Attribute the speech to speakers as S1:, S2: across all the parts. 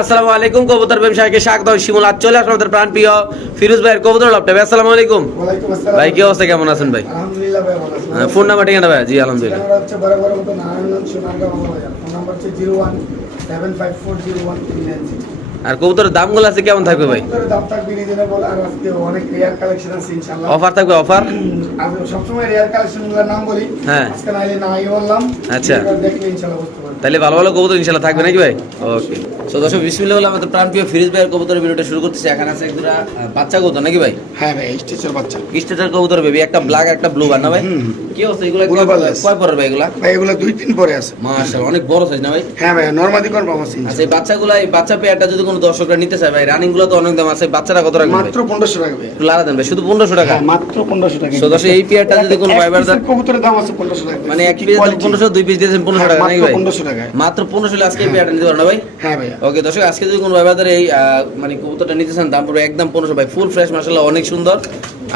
S1: আসসালামু আলাইকুম কবুতর প্রেম সাহেবকে স্বাগত শিমুল আজ চলে আসলাম প্রাণ প্রিয় ফিরোজ ভাইয়ের কবুতর লাভ ভাই আসসালামু আলাইকুম ভাই কি অবস্থা কেমন আছেন ভাই ফোন নাম্বার ঠিকানা ভাই জি আলহামদুলিল্লাহ আর কবুতরের দামগুলো আছে কেমন থাকবে ভাই অফার থাকবে অফার
S2: সবসময় রেয়ার কালেকশন নাম বলি হ্যাঁ
S1: আচ্ছা দেখলে তাহলে ভালো ভালো কবুতর ইনশাল্লাহ থাকবে নাকি ভাই ওকে সো দর্শক বিসমিল্লাহ হলো আমাদের প্রাণপ্রিয় ফিরিজ ভাইয়ের কবুতরের ভিডিওটা শুরু করতেছি এখানে আছে একদম বাচ্চা কবুতর নাকি ভাই
S2: হ্যাঁ ভাই স্টেচার বাচ্চা
S1: স্টেচার কবুতর বেবি একটা ব্ল্যাক একটা ব্লু বার ভাই কি অবস্থা এগুলো কয় পরে ভাই এগুলা
S2: ভাই এগুলা দুই তিন পরে আছে
S1: মাশাআল্লাহ অনেক বড় সাইজ না ভাই
S2: হ্যাঁ ভাই নরমাদি করব আছে
S1: আচ্ছা এই বাচ্চাগুলা এই বাচ্চা পেয়ারটা যদি কোনো দর্শকরা নিতে চায় ভাই রানিং গুলো তো অনেক দাম আছে বাচ্চাটা কত রাখবে মাত্র
S2: 1500 টাকা ভাই একটু
S1: লাড়া দেন ভাই শুধু 1500 টাকা হ্যাঁ,
S2: মাত্র 1500 টাকা
S1: সো দর্শক এই পেয়ারটা যদি কোনো
S2: ভাইবার দাম কবুতরের দাম আছে 1500 টাকা
S1: মানে এক পিস 1500 দুই পিস দিয়েছেন 1500 টাকা নাকি ভাই 1500 টাকা টাকায় মাত্র পনেরোশো আজকে পেয়ারটা নিতে পারো না ভাই হ্যাঁ ভাই ওকে দর্শক আজকে যদি কোনো ব্যাপারে এই মানে কবুতরটা নিতে চান দাম পড়বে একদম পনেরোশো ভাই ফুল ফ্রেশ মার্শাল্লাহ অনেক সুন্দর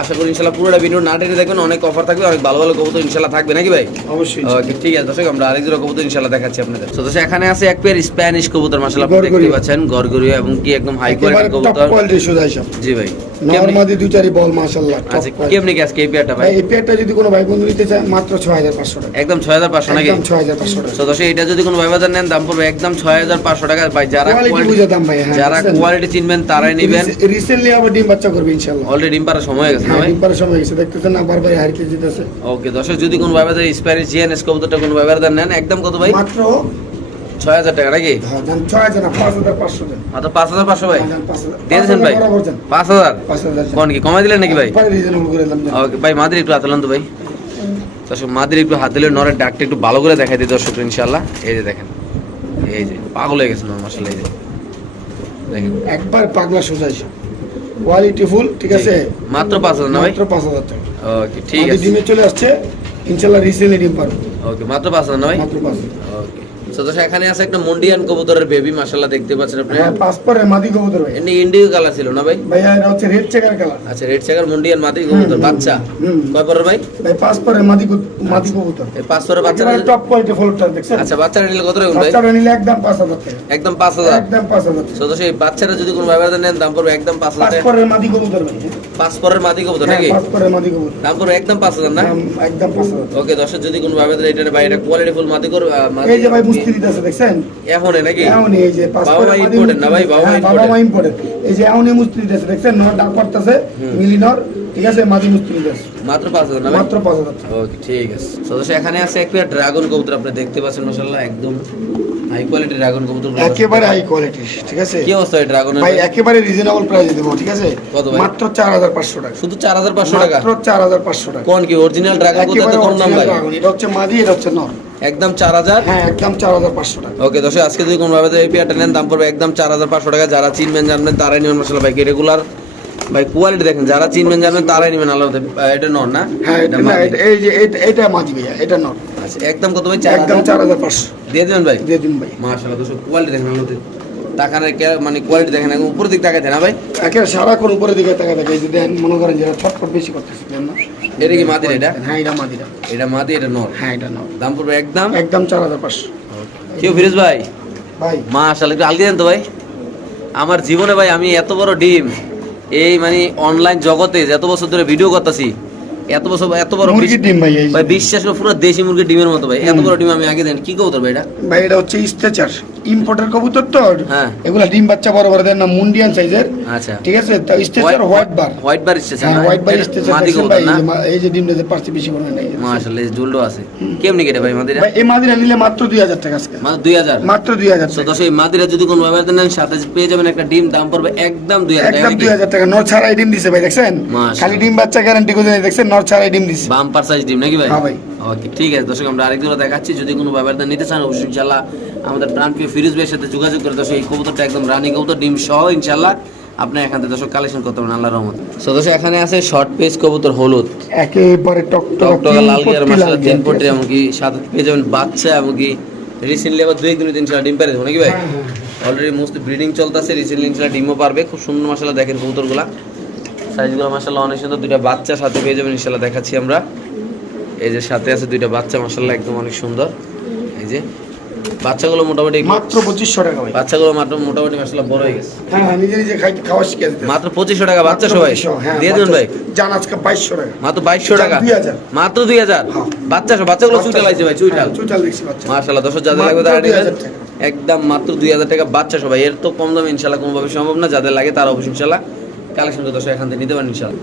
S1: আশা করি ইনশাল্লাহ পুরোটা ভিডিও না টেনে দেখবেন অনেক অফার থাকবে অনেক ভালো ভালো কবুতর ইনশাল্লাহ থাকবে নাকি ভাই অবশ্যই ঠিক আছে দর্শক আমরা আরেক জোড়া কবুতর ইনশাল্লাহ দেখাচ্ছি আপনাদের তো দর্শক এখানে আছে এক পেয়ার স্প্যানিশ কবুতর মাসাল আপনি দেখতে পাচ্ছেন গরগরিয়া এবং কি একদম হাই কোয়ালিটির
S2: কবুতর জি ভাই দুই চারি বল মাশাআল্লাহ আচ্ছা,
S1: কি আজকে এই পেয়ারটা ভাই
S2: এই পেয়ারটা যদি কোনো ভাই বন্ধু নিতে চায় মাত্র 6500 টাকা
S1: একদম 6500 নাকি
S2: একদম 6500 টাকা
S1: তো এটা যদি কোনো ভাই বাজার নেন দাম পড়বে একদম 6500 টাকা ভাই যারা
S2: কোয়ালিটি দাম ভাই হ্যাঁ,
S1: যারা কোয়ালিটি চিনবেন তারাই নেবেন
S2: রিসেন্টলি আবার ডিম বাচ্চা করবে ইনশাআল্লাহ
S1: অলরেডি ডিম সময় হয়ে
S2: গেছে প্রিপারেশন
S1: যদি কোনো কোনো ব্যাপারে ছয় হাজার টাকা নাকি কমাই দিলেন নাকি ভাই ওকে ভাই মাদির একটু আতলান তো ভাই দর্শক মাদির একটু হাত দিলে ডাকটা একটু ভালো করে দেখাই দিয়ে দর্শক ইনশাল্লাহ এই যে দেখেন এই যে পাগল হয়ে গেছে নর মাসাল্লাহ এই যে
S2: দেখেন একবার পাগলা সোজা কোয়ালিটি ফুল ঠিক আছে
S1: মাত্র পাঁচ হাজার না মাত্র পাঁচ হাজার টাকা ওকে ঠিক আছে
S2: ডিমে চলে আসছে ইনশাল্লাহ রিসেল এডিম পারবো
S1: ওকে মাত্র পাঁচ হাজার ভাই
S2: মাত্র পাঁচ হাজার
S1: ওকে এখানে আছে একটা মন্ডিয়ান কবুতরের বেবি দেখতে পাচ্ছেন আপনি
S2: হ্যাঁ মাদি কবুতর ভাই
S1: এমনি ইন্ডিগো কালার ছিল না ভাই
S2: ভাই এটা হচ্ছে রেড চেকার কালার
S1: আচ্ছা রেড চেকার মন্ডিয়ান মাদি কবুতর বাচ্চা কয় পরের ভাই
S2: ভাই মাদি আচ্ছা। মাদি কবুতর
S1: এই বাচ্চা
S2: টপ কোয়ালিটি দেখছেন
S1: আচ্ছা বাচ্চাটা নিলে কত টাকা ভাই
S2: বাচ্চাটা নিলে একদম 5000
S1: একদম 5000 একদম
S2: 5000
S1: বাচ্চাটা যদি কোনো ব্যাপারে নেন দাম পড়বে একদম 5000
S2: পাসপোর্টের মাদি কবুতর ভাই
S1: পাসপোর্টের মাদি কবুতর হ্যাঁ, নাকি
S2: পাসপোর্টের মাদি কবুতর
S1: দাম পড়বে একদম 5000 না
S2: একদম 5000
S1: ওকে দর্শক যদি কোনো ব্যাপারে এটা ভাই এটা কোয়ালিটি ফুল মাদি করবে
S2: এই যে ভাই ভর্তি হ্যাঁ, দিতেছে দেখছেন
S1: ভাই বাবা মা ইম্পোর্টেড
S2: এই ঠিক আছে মাঝে মাত্র পাঁচ হাজার না মাত্র পাঁচ হাজার
S1: ওকে এখানে আছে ড্রাগন কবুতর আপনি দেখতে পাচ্ছেন মাশাআল্লাহ একদম
S2: একেবারে হাই কোয়ালিটি ঠিক আছে কি অবস্থা ড্রাগন একেবারে রিজনেবল প্রাইসে দেব ঠিক আছে মাত্র 4500 টাকা
S1: শুধু 4500 টাকা
S2: মাত্র 4500 টাকা
S1: কোন কি অরিজিনাল ড্রাগন
S2: কবুতর তো কম দাম এটা হচ্ছে মাদি এটা হচ্ছে নর
S1: একদম চার হাজার হ্যাঁ,
S2: একদম চার হাজার পাঁচশো টাকা
S1: ওকে দর্শক আজকে যদি কোনোভাবে এই পেয়ারটা নেন দাম পড়বে একদম চার হাজার পাঁচশো টাকা যারা চিনবেন জানবেন তারাই নেবেন মশলা ভাই রেগুলার ভাই কোয়ালিটি দেখেন যারা চিনবেন জানবেন তারাই নেবেন আলাদা এটা নর না
S2: হ্যাঁ এই যে এটা মাঝি ভাইয়া এটা নর
S1: আচ্ছা, একদম কত ভাই
S2: একদম চার হাজার পাঁচশো
S1: দিয়ে দেবেন ভাই দিয়ে দিন ভাই মার্শাল্লাহ দর্শক কোয়ালিটি দেখেন আলাদা তাকানোর মানে কোয়ালিটি দেখেন উপরের দিক তাকাতে না ভাই
S2: সারাক্ষণ উপরের দিকে তাকাতে এই যে দেখেন মনে করেন যারা ছটফট বেশি করতেছে
S1: না এটা কি মাদির এটা হ্যাঁ এটা এটা এটা নর হ্যাঁ এটা নর দাম পড়বে একদম
S2: একদম চার হাজার পাঁচশো কেউ ফিরোজ ভাই ভাই
S1: মা আসলে একটু দেন তো ভাই আমার জীবনে ভাই আমি এত বড় ডিম এই মানে অনলাইন জগতে এত বছর ধরে ভিডিও করতেছি এত বছর এত বড় মুরগির ডিম ভাই ভাই বিশ্বাস করে পুরো দেশি মুরগির ডিমের মতো ভাই এত বড় ডিম আমি আগে দেন কি কবুতর ভাই এটা
S2: ভাই এটা হচ্ছে স্ট্রেচার ইম্পোর্টার কবুতর তো হ্যাঁ এগুলা ডিম বাচ্চা বড় বড় দেন না মুন্ডিয়ান সাইজের আচ্ছা। ঠিক আছে যদি
S1: কোনো হ্যাঁ আমরা দেখাচ্ছি যদি কোনো ব্যাপারটা নিতে চান আমাদের প্রাণপ্রিয় ফিরোজ ভাইয়ের সাথে যোগাযোগ করে দর্শক এই কবুতরটা একদম রানিং ডিম সহ ইনশাল্লাহ আপনার এখান থেকে দর্শক কালেকশন করতে পারেন আল্লাহ রহমত সো দর্শক এখানে আছে শর্ট পেজ কবুতর হলুদ
S2: একেবারে টক টক
S1: লাল গিয়ার মাসলা তিন পটি এমনকি সাত পেয়ে যাবেন বাচ্চা এমনকি রিসেন্টলি আবার দুই তিন ইনশাল্লাহ ডিম পেরে নাকি ভাই অলরেডি মোস্ট ব্রিডিং চলতেছে রিসেন্টলি ইনশাল্লাহ ডিমও পারবে খুব সুন্দর মশলা দেখেন কবুতরগুলো সাইজগুলো মাসাল্লাহ অনেক সুন্দর দুইটা বাচ্চা সাথে পেয়ে যাবেন ইনশাল্লাহ দেখাচ্ছি আমরা এই যে সাথে আছে দুইটা বাচ্চা মাসাল্লাহ একদম অনেক সুন্দর এই যে বাচ্চাগুলো মোটামুটি
S2: মাত্র পঁচিশশো টাকা ভাই
S1: বাচ্চাগুলো মাত্র মোটামুটি মাসাল্লাহ বড় হয়ে গেছে
S2: হ্যাঁ হ্যাঁ নিজে নিজে খাইতে খাওয়া শিখে দিতে
S1: মাত্র পঁচিশশো টাকা বাচ্চা সবাই হ্যাঁ, দিয়ে দিন ভাই
S2: জান আজকে বাইশশো টাকা
S1: মাত্র বাইশশো টাকা মাত্র দুই হাজার হ্যাঁ। বাচ্চা বাচ্চাগুলো চুইটা আছে ভাই চুইটাল চুইটাল দেখছি মাসাল্লাহ দশ হাজার লাগবে তারা একদম মাত্র দুই হাজার টাকা বাচ্চা সবাই এর তো কম দামে ইনশাল্লাহ কোনোভাবে সম্ভব না যাদের লাগে তারা অবশ্যই ইনশাল্লাহ কালেকশন তো করতে এখান থেকে নিতে পারেন ইনশাল্লাহ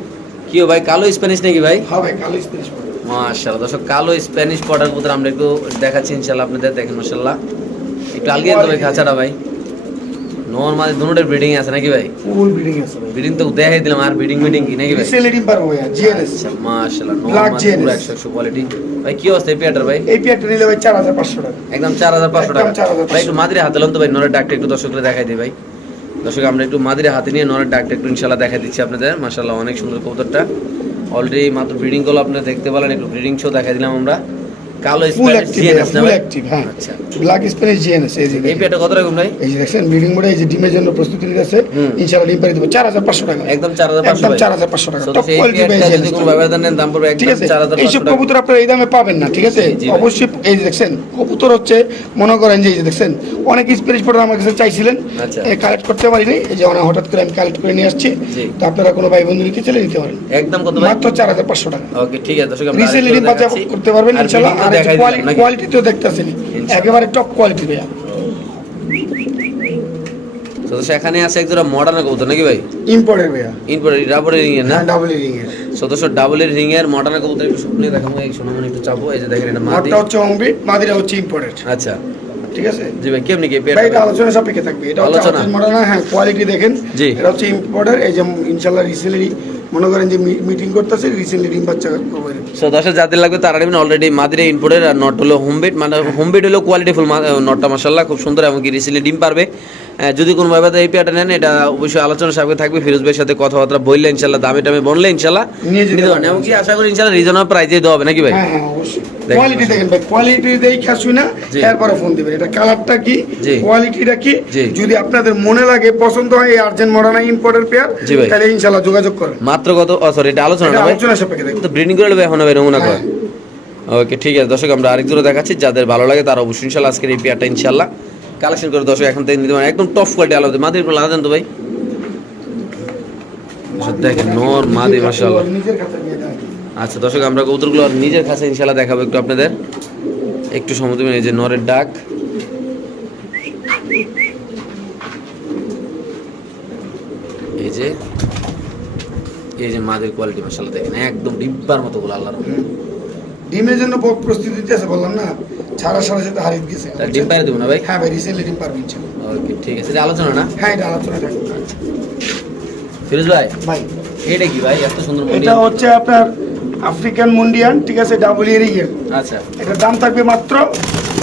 S1: কি ভাই কালো স্প্যানিশ নাকি ভাই হ্যাঁ
S2: ভাই কালো স্প্যানিশ
S1: মাশাল্লাহ দর্শক কালো স্প্যানিশ পটার পুত্র আমরা একটু দেখাচ্ছি ইনশাল্লাহ আপনাদের দেখেন মাশাল্লাহ একটু আলগে ভাই খাঁচাটা ভাই নর্মাল দুটোটার ব্রিডিং আছে নাকি ভাই
S2: ফুল ব্রিডিং আছে
S1: ব্রিডিং তো দেখাই দিলাম আর ব্রিডিং মিটিং কি নাকি ভাই
S2: সেলিডিং হয়ে ভাই জিএনএস মাশাল্লাহ আচ্ছা, মাশাআল্লাহ ব্ল্যাক জিএনএস
S1: কোয়ালিটি ভাই কি অবস্থা এই ভাই এই
S2: পেয়ারটা নিলে ভাই 4500 টাকা
S1: একদম 4500
S2: টাকা ভাই
S1: একটু মাদ্রি হাতে লন তো ভাই নরের ডাকটা একটু দর্শকদের দেখাই দিই ভাই দর্শক আমরা একটু মাদ্রি হাতে নিয়ে নরের ডাকটা একটু ইনশাআল্লাহ দেখাই দিচ্ছি আপনাদের মাশাআল্লাহ অনেক সুন্দর কবুতরটা অলরেডি মাত্র ব্রিডিংগুলো আপনারা দেখতে পেলেন একটু ব্রিডিং শো দেখা দিলাম আমরা কালো হ্যাঁ।
S2: আচ্ছা। মনে করেন যে এই যে অনেক স্প্যানিশ পড়া আমার কাছে চাইছিলেন কালেক্ট আচ্ছা। করতে পারিনি এই যে অনেক হঠাৎ করে আমি কালেক্ট করে নিয়ে আসছি তো আপনারা কোনো ভাই বন্ধু নিতে চলে নিতে পারেন একদম চার হাজার পাঁচশো টাকা ঠিক আছে করতে পারবেন ইনশাআল্লাহ
S1: সেখানে আছে ভাই ইম্পোর্টেড ভাইয়া ইম্পোর্টেড ডাবল এর না ডাবল এর সদস্য মডার্ন কবুতর একটু দেখেন
S2: এটা হচ্ছে অম্বি মাদিটা হচ্ছে ইম্পোর্টেড আচ্ছা ঠিক আছে
S1: জি ভাই কেমনি কি পেয়ার
S2: এটা আলোচনা থাকবে এটা আলোচনা হ্যাঁ কোয়ালিটি দেখেন এটা হচ্ছে ইম্পোর্টেড এই যে ইনশাআল্লাহ রিসেলেরই মনে করেন যে মিটিং করতেছে রিসেন্টলি ডিম বাচ্চা
S1: করবে সো দর্শক যাদের লাগবে তারা নেবেন অলরেডি মাদিরে ইনপুটের আর নট হলো হোমবেড মানে হোমবেড হলো ফুল নটটা মাসাল্লাহ খুব সুন্দর এবং কি রিসেন্টলি ডিম পারবে যদি কোনোভাবে এই পেয়াটা নেন এটা অবশ্যই আলোচনা সাপে থাকবে ফিরোজ ভাইয়ের সাথে কথাবার্তা বললে ইনশাল্লাহ দামে টামে বললে ইনশাল্লাহ এবং কি আশা করি ইনশাল্লাহ রিজনেবল প্রাইজে দেওয়া হবে নাকি ভাই কোয়ালিটি হ্যাঁ, হ্যাঁ, দেখেন ভাই কোয়ালিটি দেই খাসুই না
S2: ফোন দিবেন এটা কালারটা কি কোয়ালিটিটা কি যদি আপনাদের মনে লাগে পছন্দ হয় এই আর্জেন্ট মডার্না ইম্পোর্টের পেয়ার তাহলে ইনশাল্লাহ যোগাযোগ করুন
S1: মাত্র কত সরি এটা আলোচনা না ভাই আলোচনা তো ব্রিডিং করে এখন হ্যাঁ। করে ওকে ঠিক আছে দর্শক আমরা আরেক দূরে দেখাচ্ছি যাদের ভালো লাগে তারা অবশ্যই আজকের এই পেয়ারটা ইনশাল্লাহ কালেকশন করে দর্শক এখন থেকে নিতে পারেন একদম টপ কোয়ালিটি আলাদা মাদির গুলো আলাদা তো ভাই দেখেন নর মাদি মাসাল্লাহ আচ্ছা দর্শক আমরা কবুতরগুলো নিজের কাছে ইনশাল্লাহ দেখাবো একটু আপনাদের একটু সময় দেবেন এই যে নরের ডাক এই যে এই যে মাদের কোয়ালিটি মাসাল্লাহ দেখেন একদম ডিব্বার মতো গুলো আল্লাহর
S2: ডিমের জন্য প্রস্তুতি আছে বললাম না ছাড়া সারা সাথে হারিয়ে গেছে
S1: ডিম পারে দেবো না ভাই হ্যাঁ
S2: ভাই রিসেন্টলি ডিম পারবেন
S1: ওকে ঠিক আছে এটা আলোচনা না হ্যাঁ এটা আলোচনা ফিরোজ ভাই ভাই এটা কি ভাই এত সুন্দর
S2: এটা হচ্ছে আপনার আফ্রিকান মুন্ডিয়ান ঠিক আছে ডাবল ইয়ার ইয়ার আচ্ছা এটা দাম থাকবে মাত্র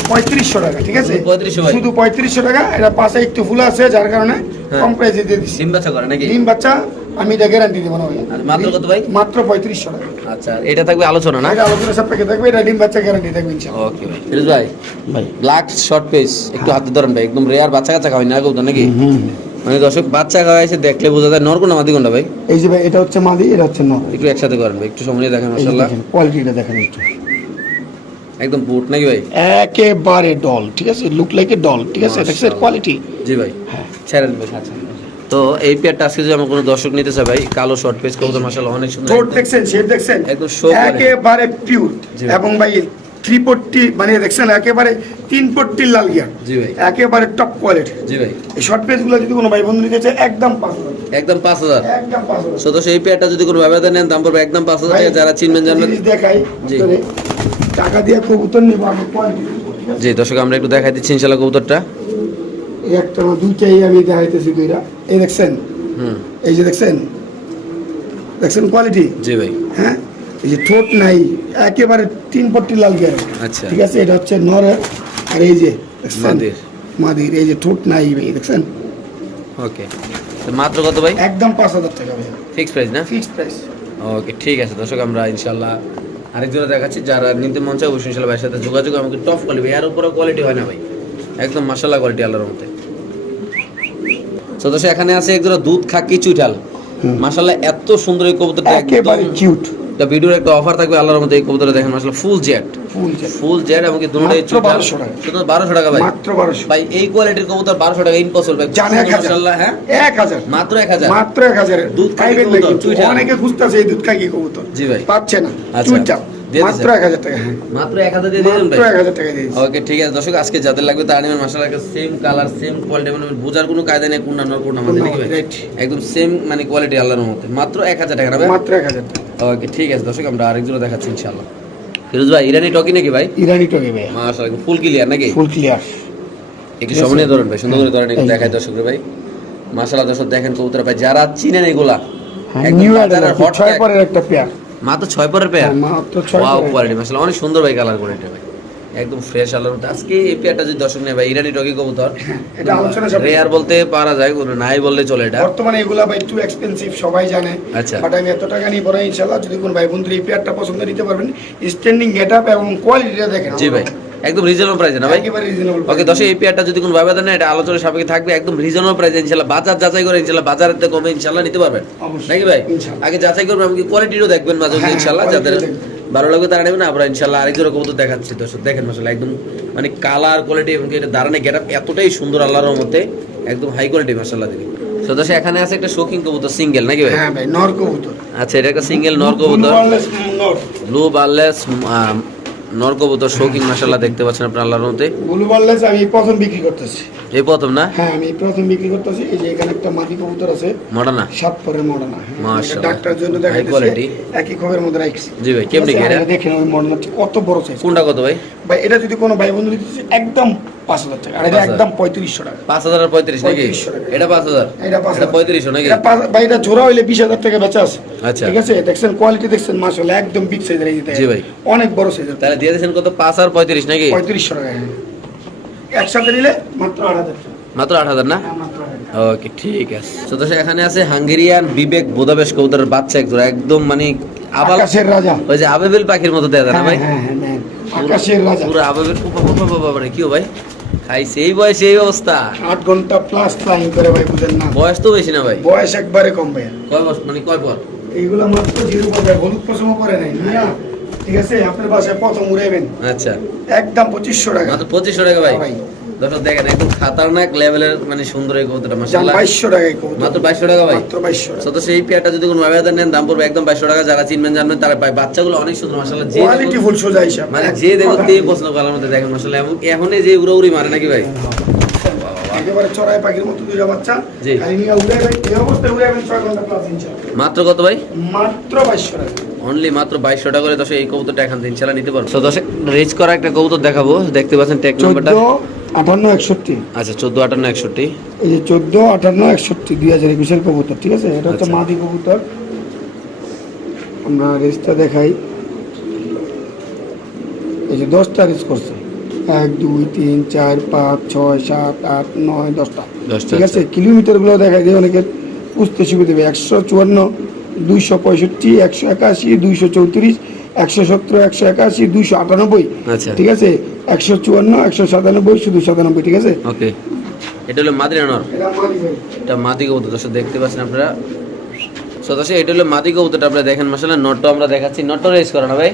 S2: পঁয়ত্রিশশো টাকা ঠিক আছে শুধু পঁয়ত্রিশশো টাকা এটা পাশে একটু ফুল আছে যার কারণে হ্যাঁ। কম প্রাইসে
S1: দিয়ে দিচ্ছি ডিম বাচ্চা করে নাকি ডিম
S2: বাচ্চা আমি এটা গ্যারান্টি দেবো না মাত্র কত ভাই মাত্র পঁয়ত্রিশশো টাকা
S1: আচ্ছা এটা থাকবে আলোচনা না
S2: আলোচনা সাপেক্ষে থাকবে এটা ডিম বাচ্চা গ্যারান্টি
S1: থাকবে ওকে ভাই ফিরোজ ভাই ভাই ব্ল্যাক শর্ট পেস একটু হ্যাঁ। হাতে ধরেন ভাই একদম রেয়ার বাচ্চা কাচ্চা খাওয়াই না গৌতম নাকি মানে দর্শক বাচ্চা খাওয়া এসে দেখলে বোঝা যায় নর মাদি কোনটা ভাই
S2: এই যে ভাই এটা হচ্ছে মাদি এটা হচ্ছে নর
S1: একটু একসাথে করেন ভাই একটু সময় দেখেন মাশাআল্লাহ
S2: কোয়ালিটিটা দেখেন একটু
S1: একদম বুট নাকি ভাই
S2: একেবারে ডল ঠিক আছে লুক লাইক এ ডল ঠিক আছে এটা কোয়ালিটি জি ভাই হ্যাঁ
S1: ছেড়েন ভাই আচ্ছা তো এই পেয়ারটা আজকে যদি আমার কোনো দর্শক নিতে চাই ভাই কালো শর্ট পেজ কবুতর মাশাআল্লাহ অনেক সুন্দর
S2: ঠোঁট দেখছেন শেড দেখছেন একদম শো একেবারে পিওর এবং ভাই থ্রি পট্টি মানে দেখছেন একেবারে তিন পট্টির লাল গিয়া জি ভাই একেবারে টপ কোয়ালিটি জি ভাই এই শর্ট পেজগুলো যদি কোনো ভাই বন্ধু নিতে চায় একদম পাঁচ
S1: একদম পাঁচ হাজার একদম পাঁচ হাজার সদস্য এই পেয়ারটা যদি কোনো ব্যবহার নেন দাম পড়বে একদম পাঁচ হাজার টাকা
S2: যারা চিনবেন জানবেন দেখাই জি টাকা দিয়ে কবুতর নিব আমি
S1: কোয়ালিটি জি দর্শক আমরা একটু দেখাই দিচ্ছি ইনশাআল্লাহ কবুতরটা
S2: একটা না দুইটাই আমি দেখাইতেছি দুইটা এই দেখছেন এই যে দেখছেন দেখছেন কোয়ালিটি জি ভাই হ্যাঁ এই যে ঠোঁট নাই একেবারে তিন পট্টি লাল গিয়ার আচ্ছা ঠিক আছে এটা হচ্ছে নরের আর এই যে মাদির মাদির এই যে ঠোঁট নাই ভাই দেখছেন
S1: ওকে মাত্র কত ভাই
S2: একদম পাঁচ হাজার টাকা ভাই ফিক্স প্রাইস না
S1: ফিক্স প্রাইস ওকে ঠিক আছে দর্শক আমরা ইনশাল্লাহ আরেক জোড়া দেখাচ্ছি যারা নিতে মন চায় অবশ্যই ভাইয়ের সাথে যোগাযোগ আমাকে টপ কোয়ালিটি এর উপরে কোয়ালিটি হয় না ভাই একদম মাসাল্লাহ কোয়ালিটি আল্লাহর মধ্যে সদস্য এখানে আছে একজোড়া দুধ খাকি চুইটাল মাশাআল্লাহ এত সুন্দর এই কবুতরটা
S2: একেবারে কিউট
S1: দা ভিডিওর একটা অফার থাকবে আল্লাহর রহমতে এই কবুতরটা দেখেন মাশাআল্লাহ full jet full jet full jet এবং কি দুটোই 1200 টাকা শুধু 1200 টাকা ভাই
S2: মাত্র 1200 ভাই
S1: এই কোয়ালিটির কবুতর 1200 টাকা ইম্পসিবল ভাই জানেন 1000 মাশাআল্লাহ হ্যাঁ 1000 মাত্র 1000
S2: মাত্র 1000 দুধ খাইবেন নাকি
S1: অনেকে খুঁজতাছে এই দুধ খাকি কবুতর জি ভাই পাচ্ছে না আচ্ছা। চুইটাল ইরানি টকি নাকি ভাই টকি ভাই ফুল ক্লিয়ার নাকি ভাই
S2: সুন্দর ভাই
S1: দেখেন ভাই যারা চিনেন এগুলা
S2: হ্যাঁ, একটা পেয়ার
S1: মাত্র ছয় পরের পেয়ার
S2: হ্যাঁ,
S1: ওয়াও কোয়ালিটি মাসাল অনেক সুন্দর ভাই কালার করে এটা ভাই একদম ফ্রেশ আলোর মধ্যে আজকে এই পেয়ারটা যদি দর্শক নেয় ভাই ইরানি টকি কবুতর
S2: হ্যাঁ, এটা আলোচনা
S1: রেয়ার বলতে পারা যায় কোনো নাই বললে চলে এটা
S2: বর্তমানে এগুলা ভাই টু এক্সপেন্সিভ সবাই জানে আচ্ছা বাট আমি এত টাকা নিয়ে না ইনশাল্লাহ যদি কোন ভাই বন্ধু এই পেয়ারটা পছন্দ নিতে পারবেন স্ট্যান্ডিং আপ এবং কোয়ালিটিটা দেখেন
S1: জি ভাই একদম রিজনেবল প্রাইসে না ভাই ওকে দশে এই পেয়ারটা যদি কোনো ব্যবধান নেই এটা আলোচনার সাপেক্ষে থাকবে একদম রিজনেবল প্রাইসে ইনশাল্লাহ বাজার যাচাই করে ইনশাল্লাহ বাজারের থেকে কমে ইনশাল্লাহ নিতে পারবেন নাকি ভাই আগে যাচাই করবেন আমি কোয়ালিটিও দেখবেন মাঝে মাঝে হ্যাঁ, ইনশাল্লাহ যাদের ভালো লাগবে তারা নেবেন আমরা ইনশাল্লাহ আরেকজন জোড়া তো দেখাচ্ছি দর্শক দেখেন মাসাল্লাহ একদম মানে কালার কোয়ালিটি এবং এটা দাঁড়ানো গেট আপ এতটাই সুন্দর আল্লাহর মতে একদম হাই কোয়ালিটি মাসাল্লাহ দেখি তো এখানে আছে একটা শৌখিন কবুতর সিঙ্গেল নাকি ভাই হ্যাঁ
S2: ভাই নর কবুতর
S1: আচ্ছা এটা একটা সিঙ্গেল নর কবুতর ব্লু বার্লেস নরকবুতর শৌখিন মাশাল্লাহ দেখতে পাচ্ছেন আপনার আল্লাহর মতে
S2: ব্লু আমি প্রথম বিক্রি করতেছি
S1: এই প্রথম না হ্যাঁ
S2: আমি প্রথম বিক্রি করতেছি এই যে এখানে একটা মাটি কবুতর আছে মডানা সাত পরে মডানা মাশাআল্লাহ ডাক্তার জন্য দেখাই কোয়ালিটি একই খবরের মধ্যে রাখছি
S1: জি ভাই কেমনে কি
S2: দেখেন ওই মডানা
S1: কত বড় সাইজ কোনটা কত ভাই
S2: ভাই এটা যদি কোনো ভাই বন্ধু দিতেছে একদম
S1: একদম এখানে আছে হাঙ্গেরিয়ান বিবেক বোদাবেশ কৌদার বাচ্চা একজোড়া একদম মানে
S2: আকাশের রাজা
S1: ওই যে আবেবেল পাখির মতো দেয় না হ্যাঁ, ভাই হ্যাঁ, হ্যাঁ, আকাশের রাজা পুরো আবেবেল কি ভাই ভাই সেই বয়সে এই অবস্থা
S2: আট ঘন্টা প্লাস ফ্লাইং
S1: করে ভাই বুঝেন না বয়স তো বেশি না ভাই
S2: বয়স একবারে কম ভাই
S1: কয় বয়স মানে কয় পর
S2: এইগুলা মাত্র জিরো পর ভাই হলুদ পশম করে নাই ঠিক আছে আপনার বাসায় প্রথম উড়াইবেন আচ্ছা একদম পঁচিশশো টাকা
S1: মাত্র পঁচিশশো টাকা ভাই হ্যাঁ ভাই মানে মাত্র যে মানে মারে নাকি ভাই
S2: মাত্র কত ভাই মাত্র টাকা
S1: অনলি মাত্র বাইশশো টাকা করে দশ এই কবুতরটা এখান নিতে পারবো তো রেজ করা একটা কবুতর দেখাবো দেখতে পাচ্ছেন টেক নাম্বারটা
S2: আটান্ন একষট্টি
S1: আচ্ছা চোদ্দো আটান্ন একষট্টি
S2: এই যে চোদ্দো আটান্ন একষট্টি দুই হাজার একুশের কবুতর ঠিক আছে এটা হচ্ছে আচ্ছা। মাদি কবুতর আমরা রেসটা দেখাই এই যে দশটা রেস করছে এক দুই তিন চার পাঁচ ছয় সাত আট নয় দশটা ঠিক আছে আচ্ছা। কিলোমিটারগুলো দেখা যায় অনেকের বুঝতে সুবিধা দেবে একশো চুয়ান্ন দুইশো পঁয়ষট্টি একশো একাশি দুইশো চৌত্রিশ একশো সত্তর একশো একাশি দুইশো আটানব্বই আচ্ছা। ঠিক আছে একশো চুয়ান্ন একশো সাতানব্বই শুধু সাতানব্বই ঠিক আছে
S1: ওকে এটা হলো মাদি
S2: এটা মাদি কবুতর দেখতে পাচ্ছেন আপনারা
S1: এটা হলো মাদি কবুতরটা আপনারা দেখেন মাসাল্লাহ নটটা আমরা দেখাচ্ছি নটটা রেস করা না হ্যাঁ ভাই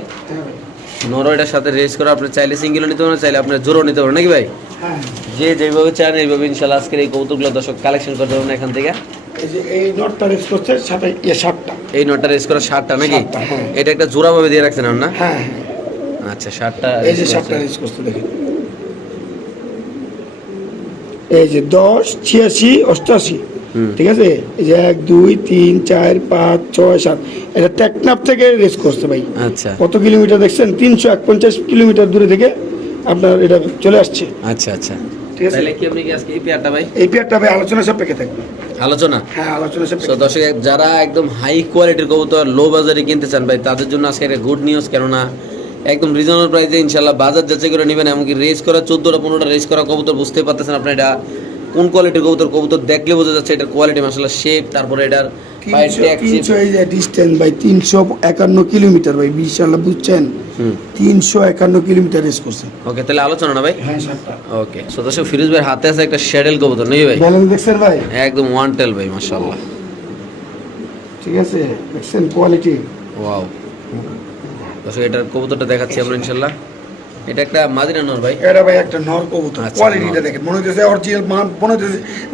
S1: নরও এটার সাথে রেস করা আপনি চাইলে সিঙ্গেলও নিতে পারেন চাইলে আপনার জোরও নিতে পারেন নাকি ভাই হ্যাঁ। যে যেভাবে চান এইভাবে ইনশাল্লাহ আজকের এই কবুতরগুলো দর্শক কালেকশন করতে পারবেন এখান থেকে
S2: এই নটটা রেস করছে সাথে
S1: এই নাকি হ্যাঁ। এটা একটা দিয়ে রাখছেন না হ্যাঁ, হ্যাঁ। আচ্ছা শার্টটা
S2: এই যে শার্টটা রেস করছে দেখেন এই যে ঠিক আছে এই যে এক দুই তিন চার পাঁচ ছয় সাত এটা টেকনাফ থেকে রেস করছে ভাই আচ্ছা কত কিলোমিটার দেখছেন তিনশো এক পঞ্চাশ কিলোমিটার দূরে থেকে আপনার এটা চলে আসছে
S1: আচ্ছা আচ্ছা ঠিক আছে তাহলে কি আপনি কি আজকে এই পেয়ারটা ভাই
S2: এই পেয়ারটা ভাই আলোচনা সব পেকে থাকবে আলোচনা হ্যাঁ,
S1: দর্শক যারা একদম হাই কোয়ালিটির কবুতর লো বাজারে কিনতে চান ভাই তাদের জন্য আজকে একটা গুড নিউজ কেননা একদম রিজনেবল প্রাইসে ইনশাল্লাহ বাজার যাচাই করে নেবেন এমনকি রেস করা চোদ্দোটা পনেরোটা রেস করা কবুতর বুঝতে পারতেছেন আপনি এটা কোন কোয়ালিটির কবুতর কবুতর দেখলে বোঝা যাচ্ছে এটার কোয়ালিটি মাসাল্লাহ শেপ তারপরে এটার
S2: ডিস্টেন্স ভাই তিনশো একান্ন কিলোমিটার ভাই বিশাল্লাহ বুঝছেন তিনশো একান্ন কিলোমিটার রেস করছে
S1: ওকে তাহলে আলোচনা না ভাই ওকে হ্যাঁ, সো ফিরোজ ভাই হাতে আছে একটা শেডেল কবুতর নেই ভাই দেখছেন ভাই একদম ওয়ান টেল ভাই মাশাল্লাহ
S2: ঠিক আছে দেখছেন কোয়ালিটি
S1: ওয়াও দর্শক এটার কবুতরটা দেখাচ্ছি আমরা ইনশাল্লাহ এটা একটা মাদিনা নর ভাই
S2: এটা ভাই একটা নর কবুতর
S1: কোয়ালিটিটা আচ্ছা, দেখেন
S2: মনে হচ্ছে অরিজিনাল মনে হচ্ছে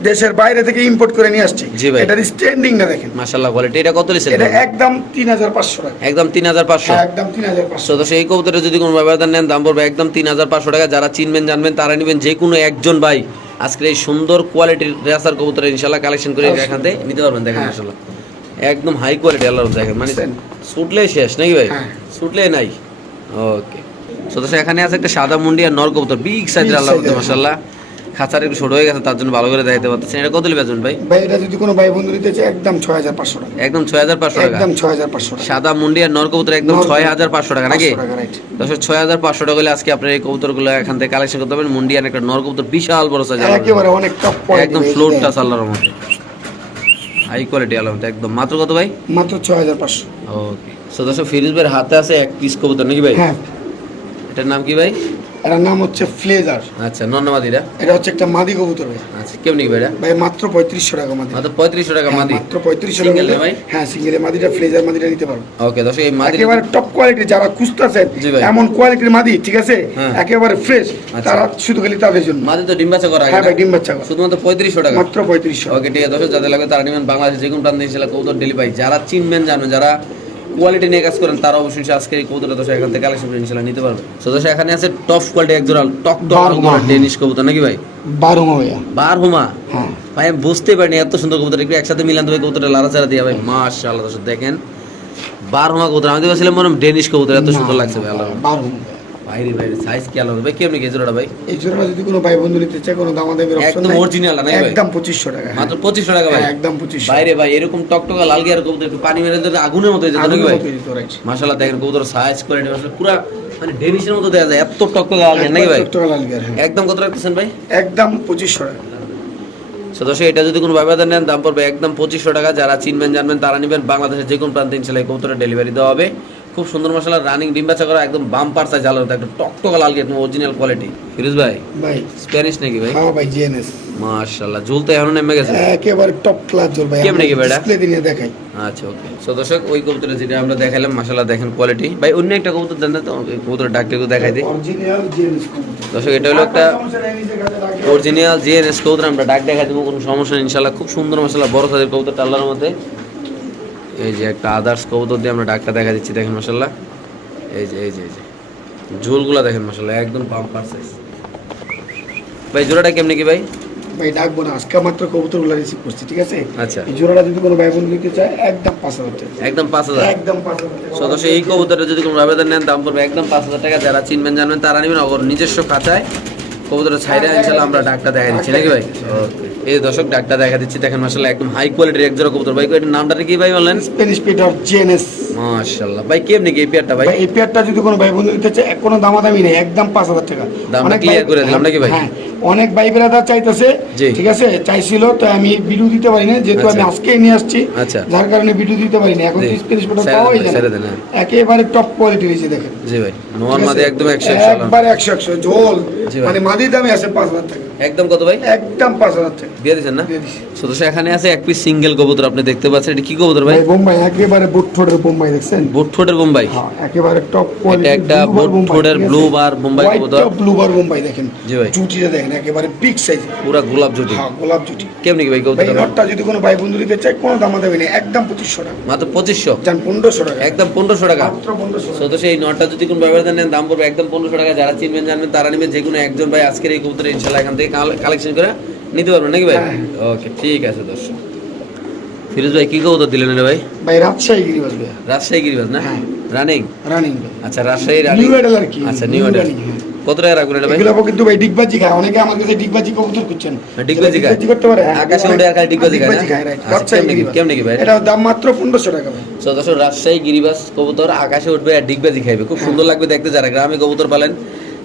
S2: দেশের বাইরে থেকে ইম্পোর্ট করে নিয়ে আসছে জি ভাই এটার স্ট্যান্ডিংটা দেখেন
S1: মাশাআল্লাহ কোয়ালিটি এটা কত লিসেন
S2: এটা একদম 3500 টাকা
S1: একদম 3500 হ্যাঁ,
S2: একদম 3500
S1: তো সেই কবুতরটা যদি কোনো ব্যবহার নেন দাম পড়বে একদম 3500 টাকা যারা চিনবেন জানবেন তারা নেবেন যে কোনো একজন ভাই আজকের এই সুন্দর কোয়ালিটির রেসার কবুতর ইনশাআল্লাহ কালেকশন করে এখান থেকে নিতে পারবেন দেখেন ইনশাআল্লাহ হ্যাঁ। একদম হাই কোয়ালিটি আল্লাহর দেখেন মানে ছুটলে শেষ নাকি ভাই ছুটলে হ্যাঁ। নাই ওকে এখানে আছে একটা সাদা মুন্ডি আর কবুতর বিগ সাইজের আল্লাহ খাঁচার একটু ছোট হয়ে গেছে তার জন্য ভালো করে দেখাতে পারতেছেন এটা কত ভাই
S2: ভাই এটা যদি কোনো ভাই বন্ধু চায় একদম ছয় হাজার পাঁচশো টাকা
S1: একদম ছয় হাজার পাঁচশো টাকা
S2: একদম ছয় হাজার পাঁচশো টাকা
S1: সাদা মুন্ডি আর একদম ছয় হাজার পাঁচশো টাকা নাকি ছয় হাজার পাঁচশো টাকা হলে আজকে আপনার এই কবুতরগুলো এখান থেকে কালেকশন করতে পারেন মুন্ডি আর একটা নর বিশাল বড় সাইজ
S2: একেবারে অনেক টপ একদম
S1: ফ্লোর টাচ মধ্যে হাই কোয়ালিটি আলামত একদম মাত্র কত ভাই
S2: মাত্র ছয় হাজার পাঁচশো
S1: ওকে সদস্য ফিরিজ ভাইয়ের হাতে আছে এক পিস কবুতর নাকি ভাই হ্যাঁ এটার নাম কি ভাই
S2: এটার নাম হচ্ছে ফ্লেজার
S1: আচ্ছা নন্নমাদিরা
S2: এটা হচ্ছে একটা মাদি কবুতর ভাই
S1: আচ্ছা কেমনি ভাই এটা
S2: ভাই মাত্র পঁয়ত্রিশশো টাকা
S1: মাদি মাত্র পঁয়ত্রিশশো টাকা হ্যাঁ,
S2: মাদি মাত্র পঁয়ত্রিশশো টাকা ভাই হ্যাঁ সিঙ্গেল মাদিটা ফ্লেজার মাদিটা নিতে পারবো
S1: ওকে দশ এই মাদি একেবারে
S2: টপ কোয়ালিটি যারা খুঁজতেছেন এমন কোয়ালিটির মাদি ঠিক আছে হ্যাঁ। একেবারে ফ্রেশ
S1: আচ্ছা। তারা শুধু খালি তাদের জন্য মাদি তো ডিম বাচ্চা করা হ্যাঁ ভাই ডিম বাচ্চা করা শুধুমাত্র পঁয়ত্রিশশো টাকা
S2: মাত্র পঁয়ত্রিশশো
S1: ওকে ঠিক আছে দশ যাদের লাগবে তারা নিবেন বাংলাদেশে যে কোনো প্রান্তে সেটা কবুতর ডেলিভারি যারা চিনবেন জানো যারা কোয়ালিটি নিয়ে কাজ করেন তারা অবশ্যই আজকে এই কবুতরটা দশ এখান থেকে কালেকশন করে ইনশাল্লাহ নিতে পারবে সো দশ এখানে আছে টপ কোয়ালিটি এক জোড়া টক টক ডেনিশ কবুতর নাকি ভাই বারহুমা ভাইয়া বারহুমা হ্যাঁ। ভাই আমি বুঝতে পারিনি এত সুন্দর কবুতর একটু একসাথে মিলান তবে কবুতরটা লাড়াচাড়া দিয়া ভাই মাশাআল্লাহ দর্শক দেখেন বারহুমা কবুতর আমি দেখেছিলাম মনে ডেনিশ কবুতর এত সুন্দর লাগছে
S2: ভাই আল্লাহ বারহুমা
S1: বাইরে বাইরে সাইজ কি আলাদা ভাই কেমনি
S2: ভাই এই যদি কোনো ভাই বন্ধু নিতে চায় কোনো অপশন
S1: একদম অরিজিনাল না একদম 2500 টাকা
S2: মাত্র 2500 টাকা ভাই
S1: হ্যাঁ, একদম 2500 বাইরে ভাই এরকম লাল গিয়ার কবুতর একটু পানি মেরে দিলে আগুনের মতো নাকি ভাই মাশাআল্লাহ দেখেন কবুতর সাইজ পুরো মানে ডেনিশের মতো দেয়া যায় এত লাল গিয়ার নাকি ভাই লাল গিয়ার হ্যাঁ। একদম কত রাখতেছেন ভাই
S2: একদম 2500 টাকা
S1: সদস্য আচ্ছা, এটা যদি কোনো নেন দাম পড়বে একদম পঁচিশশো টাকা যারা চিনবেন জানবেন তারা নেবেন বাংলাদেশের যে কোনো প্রান্তে ইনশাল্লাহ কবুতরের ডেলিভারি দেওয়া হবে খুব সুন্দর মশলা রানিং ডিম বেচা করা একদম বাম বাম্পার সাইজ আলো টক টক লাল গেট অরিজিনাল কোয়ালিটি ফিরোজ ভাই ভাই স্প্যানিশ নাকি ভাই হ্যাঁ ভাই জিএনএস মাশাআল্লাহ জোল তো নেমে গেছে
S2: একেবারে টপ ক্লাস জোল ভাই কেমন নাকি বেটা ডিসপ্লে দিয়ে দেখাই
S1: আচ্ছা ওকে সো দর্শক ওই কবুতরের যেটা আমরা দেখাইলাম মাশাআল্লাহ দেখেন কোয়ালিটি ভাই অন্য একটা কবুতর দেন তো কবুতর ডাকটা একটু দেখাই দিই
S2: অরিজিনাল জিএনএস
S1: দর্শক এটা হলো একটা অরিজিনাল জিএনএস কবুতর আমরা ডাক দেখাই দেব কোনো সমস্যা ইনশাআল্লাহ খুব সুন্দর মাশাআল্লাহ বড় সাইজের কবুতর আল্লাহর মধ্যে এই যে একটা আদার্স কবুতর দিয়ে আমরা ডাকটা দেখা দিচ্ছি দেখেন মশাল্লাহ এই যে এই যে এই যে ঝোলগুলো দেখেন মশাল্লাহ একদম পাম্পার সাইজ ভাই জোড়াটা কেমনি কি ভাই
S2: ভাই ডাকবো না আজকে মাত্র কবুতরগুলো রিসিভ করছি ঠিক আছে আচ্ছা এই জোড়াটা যদি কোনো ভাই বোন নিতে চায় একদম পাঁচ হাজার টাকা একদম পাঁচ হাজার একদম পাঁচ হাজার
S1: সদস্য এই কবুতরটা যদি কোনো আবেদন নেন দাম পড়বে একদম পাঁচ হাজার টাকা যারা চিনবেন জানবেন তারা নেবেন অগর নিজস্ব খাতায় কবুতরের ছাইরা ইনশাল্লাহ আমরা ডাকটা দেখা দিচ্ছি নাকি ভাই এই দর্শক ডাকটা দেখা দিচ্ছি দেখেন মাসাল্লাহ একদম হাই কোয়ালিটির এক জোড়া কবুতর ভাই এটার নামটা কি ভাই বললেন
S2: স্প্যানিশ পিট অফ জেনেস
S1: মাশাআল্লাহ ভাই কেমনে কি এই
S2: ভাই এই পেয়ারটা যদি কোনো ভাই বন্ধু নিতে চায় কোনো দামাদামি নেই একদম 5000 টাকা
S1: দামটা ক্লিয়ার করে
S2: দিলাম নাকি ভাই হ্যাঁ অনেক ভাই ব্রাদার চাইতেছে ঠিক আছে চাইছিল তো আমি ভিডিও দিতে পারি না যেহেতু আমি আচ্ছা। আজকে নিয়ে আসছি আচ্ছা। যার কারণে ভিডিও দিতে পারি না এখন
S1: তিরিশ পাওয়াই যায়
S2: একেবারে টপ কোয়ালিটি হয়েছে দেখেন একদম ঝোল মানে মাদি দামে আছে টাকা একদম কত ভাই একদম টাকা
S1: না এখানে আছে এক পিস সিঙ্গেল কবুতর আপনি দেখতে পাচ্ছেন এটা কি কবুতর ভাই
S2: বোম্বাই একেবারে বুটফোর্ডের বোম্বাই দেখছেন
S1: বুটফোর্ডের বোম্বাই হ্যাঁ,
S2: একেবারে টপ কোয়ালিটি একটা
S1: বুটফোর্ডের ব্লু বার বোম্বাই
S2: কবুতর ব্লু বার বোম্বাই দেখেন জি ভাই চুটিটা দেখেন একেবারে বিগ সাইজ
S1: পুরো গোলাপ জুটি হ্যাঁ গোলাপ জুটি কি ভাই
S2: যদি কোনো ভাই বন্ধু নিতে চায় কোনো দাম একদম টাকা
S1: মাত্র জান টাকা একদম টাকা
S2: মাত্র
S1: যদি কোনো দাম পড়বে একদম টাকা যারা চিনবেন জানবেন তারা নেবে যে কোনো একজন ভাই আজকের এই কবুতর এখান থেকে কালেকশন করে নিতে পারবেন নাকি ভাই ওকে হ্যাঁ, হ্যাঁ। ঠিক আছে দর্শক ফিরোজ ভাই কি কবুতর দিলেন রে ভাই ভাই রাজশাহী গিরিবাজ ভাই রাজশাহী গিরিবাজ না রানিং হ্যাঁ। রানিং আচ্ছা রাজশাহী রানিং
S2: নিউ
S1: আচ্ছা নিউ কত টাকা রাখবেন এটা ভাই
S2: এগুলো কিন্তু ভাই ডিগবাজি খায় অনেকে আমার কাছে ডিগবাজি কবুতর করছেন ডিগবাজি খায়
S1: ডিগবাজি করতে পারে হ্যাঁ,
S2: আকাশে উড়ে আর খায় ডিগবাজি খায়
S1: আচ্ছা, কেমন নাকি ভাই এটা
S2: দাম মাত্র 1500 টাকা ভাই
S1: রাজশাহী গিরিবাস কবুতর আকাশে উঠবে আর ডিগবাজি খাইবে খুব সুন্দর লাগবে দেখতে যারা গ্রামে কবুতর পালেন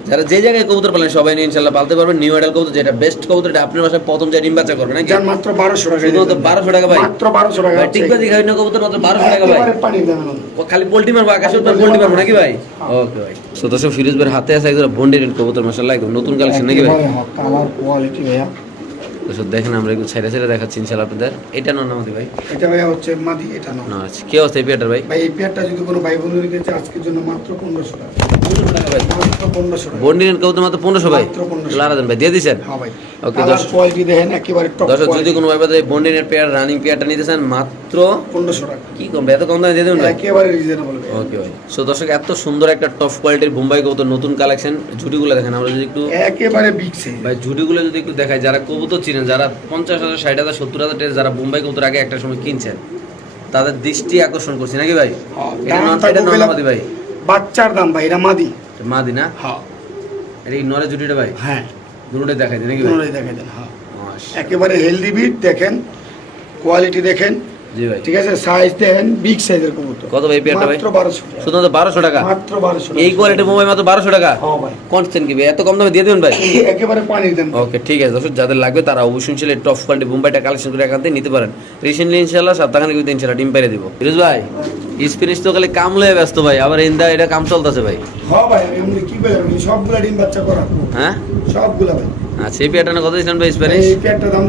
S1: যারা যে জায়গায় কবুতর পালেন সবাই নিয়ে ইনশাল্লাহ পালতে পারবেন নিউ আইডাল কবুতর যেটা বেস্ট কবুতর এটা আপনার বাসায় প্রথম যে ডিম বাচ্চা করবে
S2: নাকি মাত্র বারোশো টাকা শুধু বারোশো টাকা ভাই মাত্র বারোশো টাকা
S1: ঠিক আছে খাই না কবুতর মাত্র বারোশো টাকা ভাই খালি পোল্টি মারবো আকাশে উঠবে পোল্টি মারবো নাকি ভাই ওকে হ্যাঁ। ভাই সো দর্শক ফিরোজ ভাইয়ের হাতে আছে একদম বন্ডেড কবুতর মাসাল্লাহ একদম নতুন কালেকশন নাকি
S2: ভাই কালার কোয়ালিটি ভাইয়া
S1: ওষুধ দেখেন আমরা একটু ছেড়ে ছেড়ে দেখাচ্ছি আপনাদের এটা নন আমাদের ভাই
S2: এটা ভাই হচ্ছে মাদি এটা নন
S1: আচ্ছা, কি অবস্থা এই ভাই ভাই এই পেয়ারটা যদি কোনো ভাই বন্ধুর কাছে আজকের জন্য মাত্র টাকা রানিং হ্যাঁ পেয়ারটা মাত্র কি কম এত কম দামে দেবেন ওকে ভাই এত সুন্দর একটা টপ কোয়ালিটির বোম্বাই কবুতর নতুন কালেকশন ঝুটিগুলো দেখেন আমরা যদি একটু একেবারে ভাই ঝুটিগুলো যদি একটু দেখাই যারা কবুতর চিনেন কিনছেন যারা পঞ্চাশ হাজার ষাট হাজার সত্তর হাজার টাকা যারা বোম্বাই কবুতর আগে একটা সময় কিনছেন তাদের দৃষ্টি আকর্ষণ করছে নাকি ভাই হ্যাঁ, ভাই বাচ্চার দাম ভাই এটা মাদি মাদি না হ্যাঁ এটা কি জুটিটা ভাই হ্যাঁ দুটোটাই দেখাই দেন নাকি দেখাই দেন হ্যাঁ একেবারে হেলদি বিট দেখেন কোয়ালিটি দেখেন জি সাইজ ভাই শুধুমাত্র 1200 টাকা এই কোয়ালিটি মাত্র 1200 টাকা কনস্ট্যান্ট কি ভাই এত কম দামে দিয়ে দেবেন ভাই ওকে ঠিক আছে দর্শক যাদের লাগবে তারা অবশ্যই টপ কোয়ালিটি মুম্বাইটা কালেকশন করে এখান থেকে নিতে পারেন রিসেন্টলি ইনশাআল্লাহ সপ্তাহখানেক ভিতরে কাম লয়ে ব্যস্ত ভাই আবার ইন্দা এটা কাম চলতেছে ভাই হ্যাঁ ভাই এমনি আচ্ছা এই কত দিয়েছিলেন ভাই স্প্যানিশ এই পেয়ারটার দাম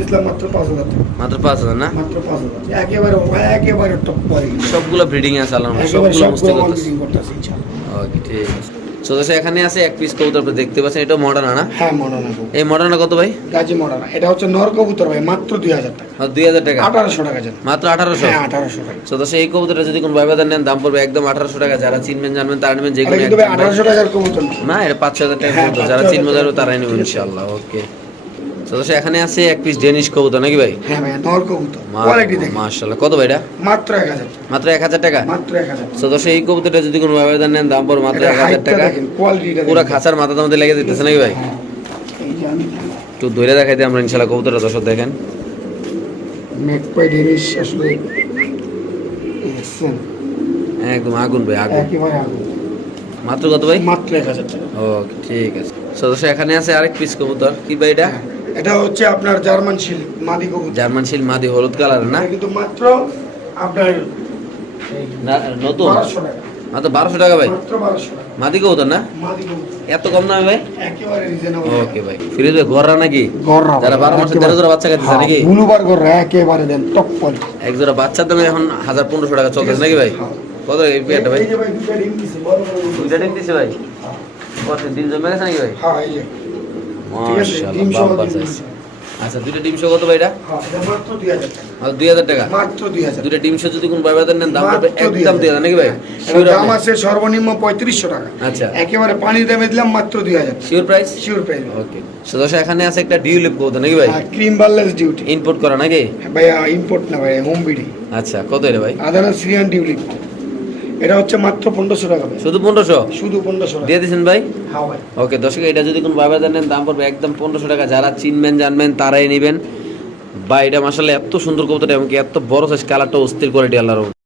S1: মাত্র পাঁচ হাজার না একেবারে একেবারে সবগুলো ব্রিডিং আছে আল্লাহ সবগুলো মুস্তি ওকে ঠিক আছে সদস্য এখানে আছে এক পিস কবুতর আপনি দেখতে পাচ্ছেন এটা মডার্ন না হ্যাঁ মডার্ন এই মডার্ন কত ভাই গাজী মডার্ন এটা হচ্ছে নর কবুতর ভাই মাত্র 2000 টাকা হ্যাঁ 2000 টাকা 1800 টাকা জানেন মাত্র 1800 হ্যাঁ 1800 টাকা সদস্য এই কবুতরটা যদি কোন ভাইবাদার নেন দাম পড়বে একদম 1800 টাকা যারা চিনবেন জানবেন তারা নেবেন যে কোনো 1800 টাকার কবুতর না এটা 5000 টাকা হ্যাঁ, যারা চিনবে তারা নেবেন ইনশাআল্লাহ ওকে এখানে আছে এক পিস ডেনিশ কবুতর নাকি ভাই হ্যাঁ দেখেন মাত্র টাকা মাত্র এই কবুতরটা যদি কোনো নেন দাম মাত্র টাকা পুরো মাথা দামতে লেগে নাকি ভাই হ্যাঁ, হ্যাঁ, একটু দেখাই দিই আমরা কবুতরটা দর্শক দেখেন একদম আগুন ভাই আগুন মাত্র কত ভাই মাত্র টাকা ওকে ঠিক আছে সো এখানে আছে আরেক পিস কবুতর কি ভাই এটা এটা হচ্ছে আপনার জার্মান শিল মাদি কবুতর জার্মান শিল মাদি হলুদ কালার না কিন্তু মাত্র আপনার নতুন মাত্র বারোশো টাকা ভাই মাদি কবুতর না এত কম দামে ভাই ওকে ভাই ফিরোজ ভাই নাকি যারা বারো মাসে তেরো জোড়া বাচ্চা হ্যাঁ, নাকি গুনুবার একেবারে দেন এক জোড়া বাচ্চার দামে এখন হাজার পনেরোশো টাকা চলতেছে নাকি ভাই হ্যাঁ। কত এই পেয়ারটা ভাই দুইটা ডিম দিছে ভাই হ্যাঁ। কত দিন জমে গেছে নাকি ভাই হ্যাঁ এই যে আচ্ছা কত এটা ভাই পানি দিলাম এখানে আছে একটা ডিউ লেপ কত নাকি ভাই ক্রিম বার্লেস ডিউটি ইম্পোর্ট করা নাকি ইম্পোর্ট না ভাই হোম বিডি আচ্ছা কত রে ভাই আদানা সিরিয়ান ডিউ এটা হচ্ছে মাত্র পনেরোশো টাকা শুধু পনেরোশো শুধু পনেরোশো দিয়ে ভাই ওকে হ্যাঁ দর্শক এটা যদি কোনো বাবা জানেন দাম পড়বে একদম পনেরোশো টাকা যারা চিনবেন জানবেন তারাই নেবেন বা এটা মাসালে এত সুন্দর কবুতর এমনকি এত বড় সাইজ কালারটা অস্থির কোয়ালিটি আল্লাহর